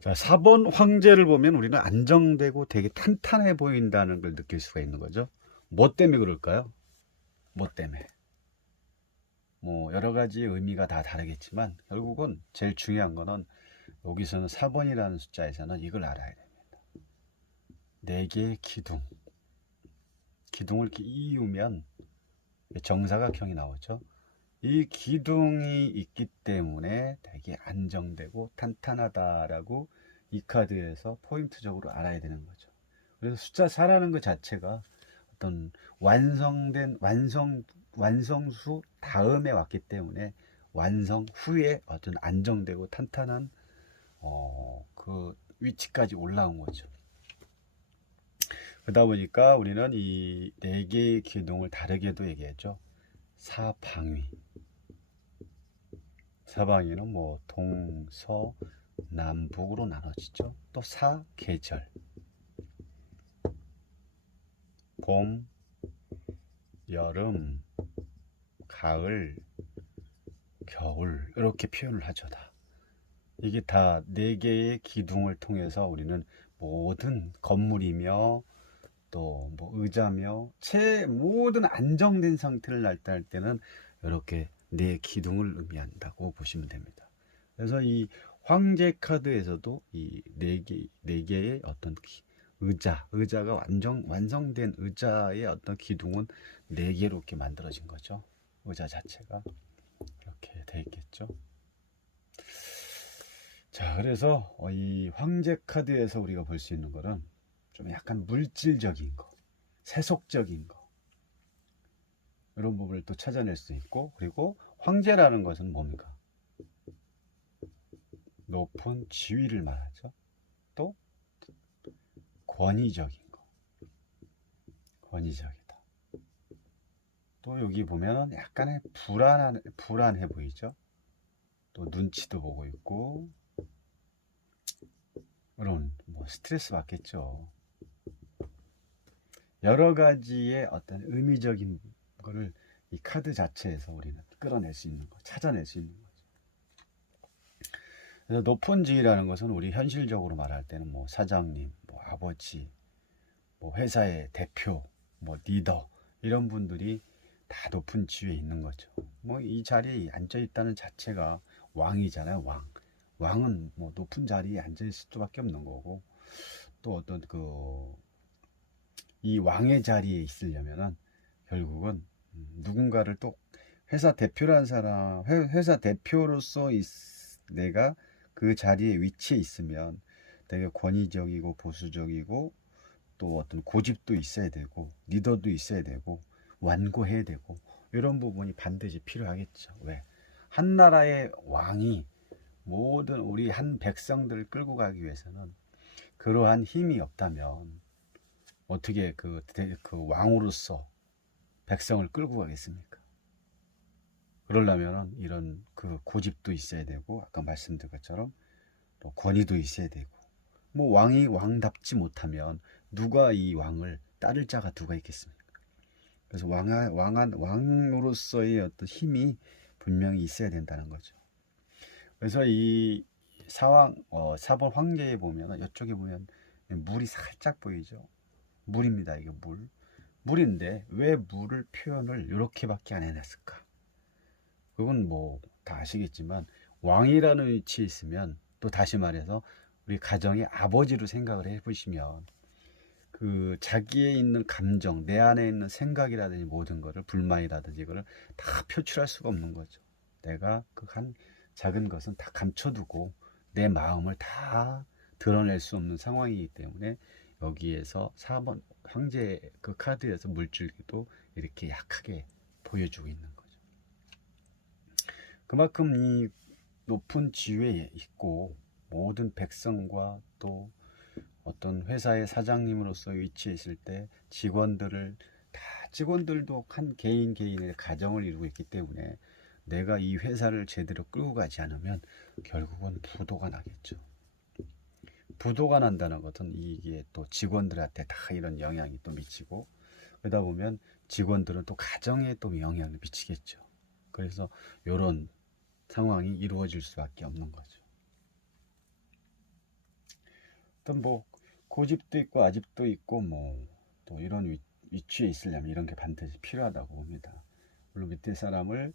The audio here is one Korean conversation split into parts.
자, 4번 황제를 보면 우리는 안정되고 되게 탄탄해 보인다는 걸 느낄 수가 있는 거죠. 뭐 때문에 그럴까요? 뭐 때문에? 뭐 여러 가지 의미가 다 다르겠지만 결국은 제일 중요한 거는 여기서는 4번이라는 숫자에서는 이걸 알아야 됩니다. 4개의 기둥. 기둥을 이렇게 이으면 정사각형이 나오죠. 이 기둥이 있기 때문에 되게 안정되고 탄탄하다라고 이 카드에서 포인트적으로 알아야 되는 거죠. 그래서 숫자 4라는 것 자체가 어떤 완성수 다음에 왔기 때문에 완성 후에 어떤 안정되고 탄탄한 그 위치까지 올라온 거죠. 그러다 보니까 우리는 이 4개의 기둥을 다르게도 얘기했죠. 사방위. 사방위는 뭐 동서 남북으로 나눠지죠. 또 사계절. 봄, 여름, 가을, 겨울 이렇게 표현을 하죠. 다. 이게 다 4개의 기둥을 통해서 우리는 모든 건물이며 또 뭐 의자며 모든 안정된 상태를 나타낼 때는 이렇게 4기둥을 의미한다고 보시면 됩니다. 그래서 이 황제 카드에서도 이 4개의 어떤 의자가 완성된 의자의 어떤 기둥은 4개로 이렇게 만들어진 거죠. 의자 자체가 이렇게 돼 있겠죠. 자, 그래서 이 황제 카드에서 우리가 볼 수 있는 거는 좀 약간 물질적인 거, 세속적인 거, 이런 부분을 또 찾아낼 수 있고, 그리고 황제라는 것은 뭡니까? 높은 지위를 말하죠. 또 권위적인 거, 권위적이다. 또 여기 보면 약간의 불안해 보이죠. 또 눈치도 보고 있고, 그런 뭐 스트레스 받겠죠. 여러 가지의 어떤 의미적인 거를 이 카드 자체에서 우리는 끌어낼 수 있는 거, 찾아낼 수 있는 거죠. 그래서 높은 지위라는 것은 우리 현실적으로 말할 때는 뭐 사장님, 뭐 아버지, 뭐 회사의 대표, 뭐 리더 이런 분들이 다 높은 지위에 있는 거죠. 뭐 이 자리에 앉아 있다는 자체가 왕이잖아요, 왕. 왕은 뭐 높은 자리에 앉아 있을 수밖에 없는 거고, 또 어떤 이 왕의 자리에 있으려면은 결국은 누군가를 또 회사 대표라는 사람, 회사 대표로서 내가 그 자리에 위치해 있으면 되게 권위적이고 보수적이고 또 어떤 고집도 있어야 되고 리더도 있어야 되고 완고해야 되고 이런 부분이 반드시 필요하겠죠. 왜? 한 나라의 왕이 모든 우리 한 백성들을 끌고 가기 위해서는 그러한 힘이 없다면 어떻게 그 왕으로서 백성을 끌고 가겠습니까? 그러려면 이런 그 고집도 있어야 되고 아까 말씀드린 것처럼 또 권위도 있어야 되고 뭐 왕이 왕답지 못하면 누가 이 왕을 따를 자가 누가 있겠습니까? 그래서 왕으로서의 어떤 힘이 분명히 있어야 된다는 거죠. 그래서 이 4번 황제에 보면 이쪽에 보면 물이 살짝 보이죠. 물입니다. 이게 물인데 왜 물을 표현을 이렇게밖에 안 해놨을까? 그건 뭐 다 아시겠지만 왕이라는 위치에 있으면 또 다시 말해서 우리 가정의 아버지로 생각을 해보시면 그 자기에 있는 감정, 내 안에 있는 생각이라든지 모든 거를 불만이라든지 이거를 다 표출할 수가 없는 거죠. 내가 그 한 작은 것은 다 감춰두고 내 마음을 다 드러낼 수 없는 상황이기 때문에 여기에서 4번 황제 그 카드에서 물줄기도 이렇게 약하게 보여주고 있는 거죠. 그만큼 이 높은 지위에 있고 모든 백성과 또 어떤 회사의 사장님으로서 위치해 있을 때 직원들도 한 개인의 가정을 이루고 있기 때문에 내가 이 회사를 제대로 끌고 가지 않으면 결국은 부도가 나겠죠. 부도가 난다는 것은 이게 또 직원들한테 다 이런 영향이 또 미치고 그러다 보면 직원들은 또 가정에 또 영향을 미치겠죠. 그래서 이런 상황이 이루어질 수밖에 없는 거죠. 어떤 뭐 고집도 있고 아집도 있고 뭐 또 이런 위치에 있으려면 이런 게 반드시 필요하다고 봅니다. 물론 밑에 사람을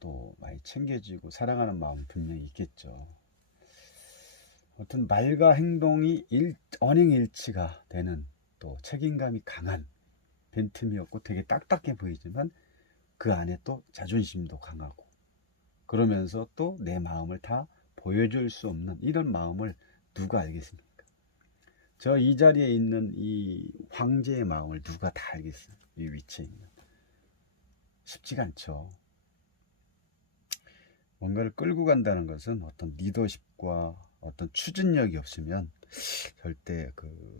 또 많이 챙겨주고 사랑하는 마음은 분명히 있겠죠. 어떤 말과 행동이 언행일치가 되는 또 책임감이 강한 빈틈이 없고 되게 딱딱해 보이지만 그 안에 또 자존심도 강하고 그러면서 또 내 마음을 다 보여줄 수 없는 이런 마음을 누가 알겠습니까? 저 이 자리에 있는 이 황제의 마음을 누가 다 알겠어요? 이 위치에 있는. 쉽지가 않죠. 뭔가를 끌고 간다는 것은 어떤 리더십과 어떤 추진력이 없으면 절대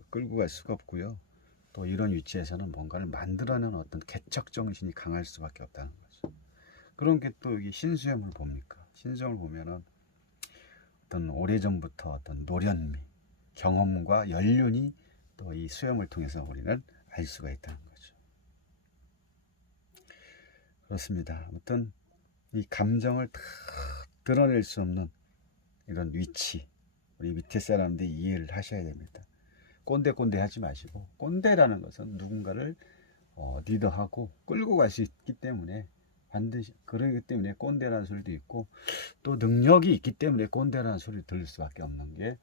끌고 갈 수가 없고요. 또 이런 위치에서는 뭔가를 만들어내는 어떤 개척 정신이 강할 수밖에 없다는 거죠. 그런 게 또 여기 신수염을 봅니까? 신수염을 보면은 어떤 오래전부터 어떤 노련미, 경험과 연륜이 또 이 수염을 통해서 우리는 알 수가 있다는 거죠. 그렇습니다. 아무튼 이 감정을 다 드러낼 수 없는 이런 위치, 우리 밑에 사람들이 이해를 하셔야 됩니다. 꼰대 하지 마시고, 꼰대라는 것은 누군가를 리더하고 끌고 갈 수 있기 때문에 반드시 그러기 때문에 꼰대라는 소리도 있고 또 능력이 있기 때문에 꼰대라는 소리를 들을 수밖에 없는 게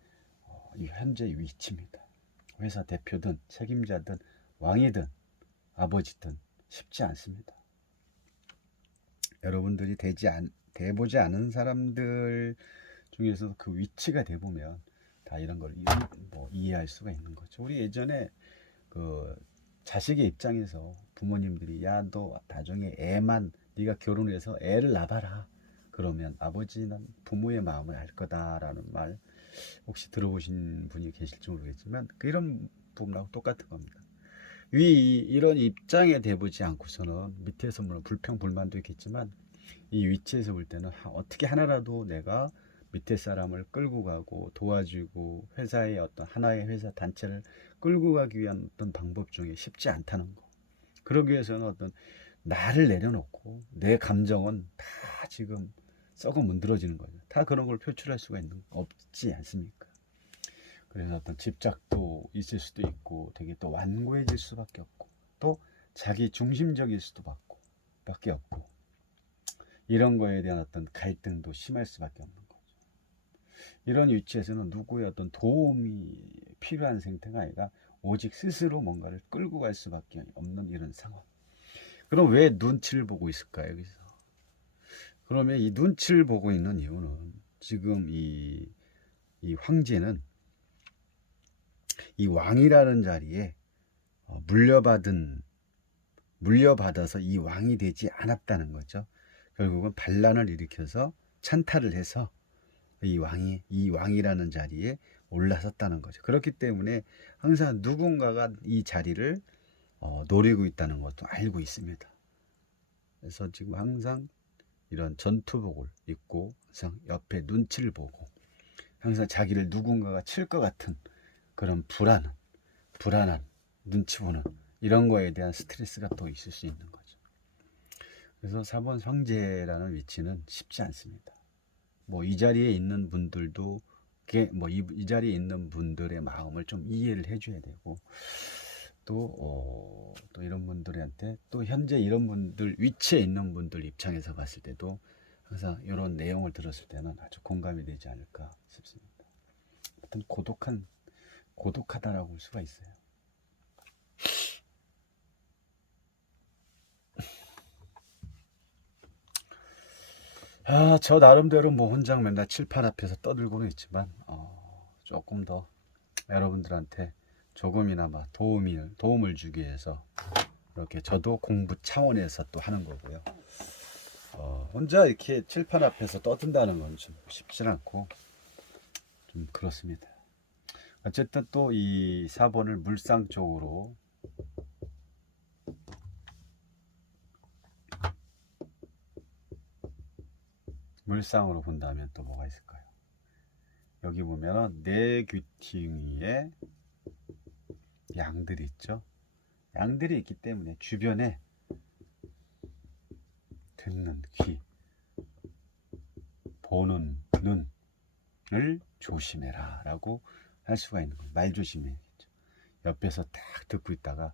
이 현재 위치입니다. 회사 대표든 책임자든 왕이든 아버지든 쉽지 않습니다. 여러분들이 돼보지 않은 사람들 중에서 그 위치가 돼보면 다 이런 걸 이해할 수가 있는 거죠. 우리 예전에 그 자식의 입장에서 부모님들이 야 너 나중에 네가 결혼해서 애를 낳아라 그러면 아버지는 부모의 마음을 알 거다라는 말 혹시 들어보신 분이 계실지 모르겠지만 이런 부분하고 똑같은 겁니다. 이런 입장에 대보지 않고서는 밑에서 물론 불평불만도 있겠지만 이 위치에서 볼 때는 어떻게 하나라도 내가 밑에 사람을 끌고 가고 도와주고 회사의 어떤 하나의 회사 단체를 끌고 가기 위한 어떤 방법 중에 쉽지 않다는 거. 그러기 위해서는 어떤 나를 내려놓고 내 감정은 다 지금 썩어 문드러지는 거죠. 다 그런 걸 표출할 수가 없지 않습니까? 그래서 어떤 집착도 있을 수도 있고 되게 또 완고해질 수밖에 없고 또 자기 중심적일 밖에 없고 이런 거에 대한 어떤 갈등도 심할 수밖에 없는 거죠. 이런 위치에서는 누구의 어떤 도움이 필요한 상태가 아니라 오직 스스로 뭔가를 끌고 갈 수밖에 없는 이런 상황. 그럼 왜 눈치를 보고 있을까요? 여기서. 그러면 이 눈치를 보고 있는 이유는 지금 이 황제는 이 왕이라는 자리에 물려받아서 이 왕이 되지 않았다는 거죠. 결국은 반란을 일으켜서 찬탈을 해서 이 왕이라는 자리에 올라섰다는 거죠. 그렇기 때문에 항상 누군가가 이 자리를 노리고 있다는 것도 알고 있습니다. 그래서 지금 항상 이런 전투복을 입고 항상 옆에 눈치를 보고 항상 자기를 누군가가 칠 것 같은 그런 불안한 눈치 보는 이런 거에 대한 스트레스가 또 있을 수 있는 거죠. 그래서 4번 황제라는 위치는 쉽지 않습니다. 뭐 이 자리에 있는 분들도 이 자리에 있는 분들의 마음을 좀 이해를 해줘야 되고 또 이런 분들한테 또 현재 이런 분들 위치에 있는 분들 입장에서 봤을 때도 항상 이런 내용을 들었을 때는 아주 공감이 되지 않을까 싶습니다. 어떤 고독하다라고 볼 수가 있어요. 저 나름대로 뭐 혼자 맨날 칠판 앞에서 떠들고는 있지만 조금 더 여러분들한테 조금이나마 도움을 주기 위해서 이렇게 저도 공부 차원에서 또 하는 거고요. 혼자 이렇게 칠판 앞에서 떠든다는 건 좀 쉽진 않고 좀 그렇습니다. 어쨌든 또 이 4번을 물상 쪽으로 물상으로 본다면 또 뭐가 있을까요? 여기 보면은 내 귀퉁이에 양들이 있죠. 양들이 있기 때문에 주변에 듣는 귀, 보는 눈을 조심해라 라고 할 수가 있는 거예요. 말 조심해야겠죠. 옆에서 딱 듣고 있다가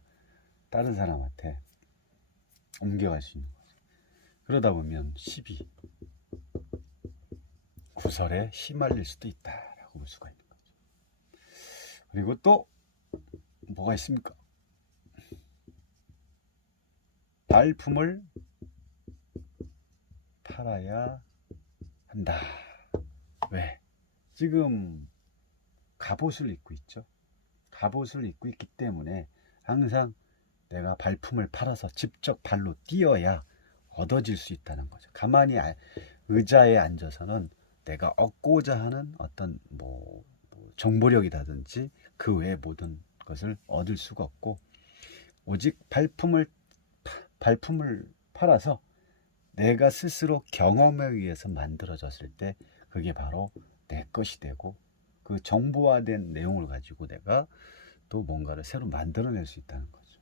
다른 사람한테 옮겨갈 수 있는 거죠. 그러다 보면 시비, 구설에 휘말릴 수도 있다라고 볼 수가 있는 거죠. 그리고 또 뭐가 있습니까? 발품을 팔아야 한다. 왜? 지금 갑옷을 입고 있죠. 갑옷을 입고 있기 때문에 항상 내가 발품을 팔아서 직접 발로 뛰어야 얻어질 수 있다는 거죠. 가만히 의자에 앉아서는 내가 얻고자 하는 어떤 정보력이라든지 그 외의 모든 것을 얻을 수가 없고, 오직 발품을 팔아서 내가 스스로 경험에 의해서 만들어졌을 때 그게 바로 내 것이 되고, 그 정보화된 내용을 가지고 내가 또 뭔가를 새로 만들어낼 수 있다는 거죠.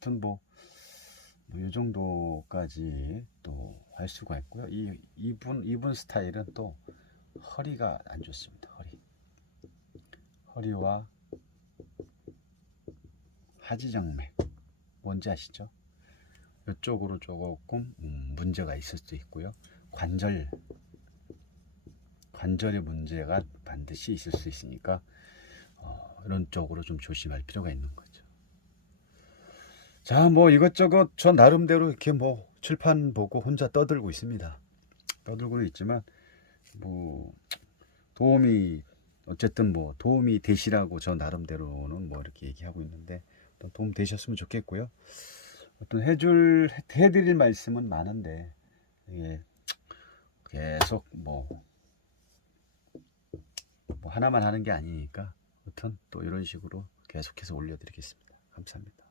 하여튼 이 정도까지 또 할 수가 있고요. 이분 스타일은 또 허리가 안 좋습니다. 허리와 하지정맥, 뭔지 아시죠? 이쪽으로 조금 문제가 있을 수도 있고요. 관절의 문제가 반드시 있을 수 있으니까 이런 쪽으로 좀 조심할 필요가 있는 거죠. 자, 이것저것 저 나름대로 이렇게 출판 보고 혼자 떠들고 있습니다. 떠들고는 있지만 어쨌든 도움이 되시라고 저 나름대로는 이렇게 얘기하고 있는데, 또 도움 되셨으면 좋겠고요. 어떤 해드릴 말씀은 많은데 이게 계속 하나만 하는 게 아니니까, 아무튼 또 이런 식으로 계속해서 올려드리겠습니다. 감사합니다.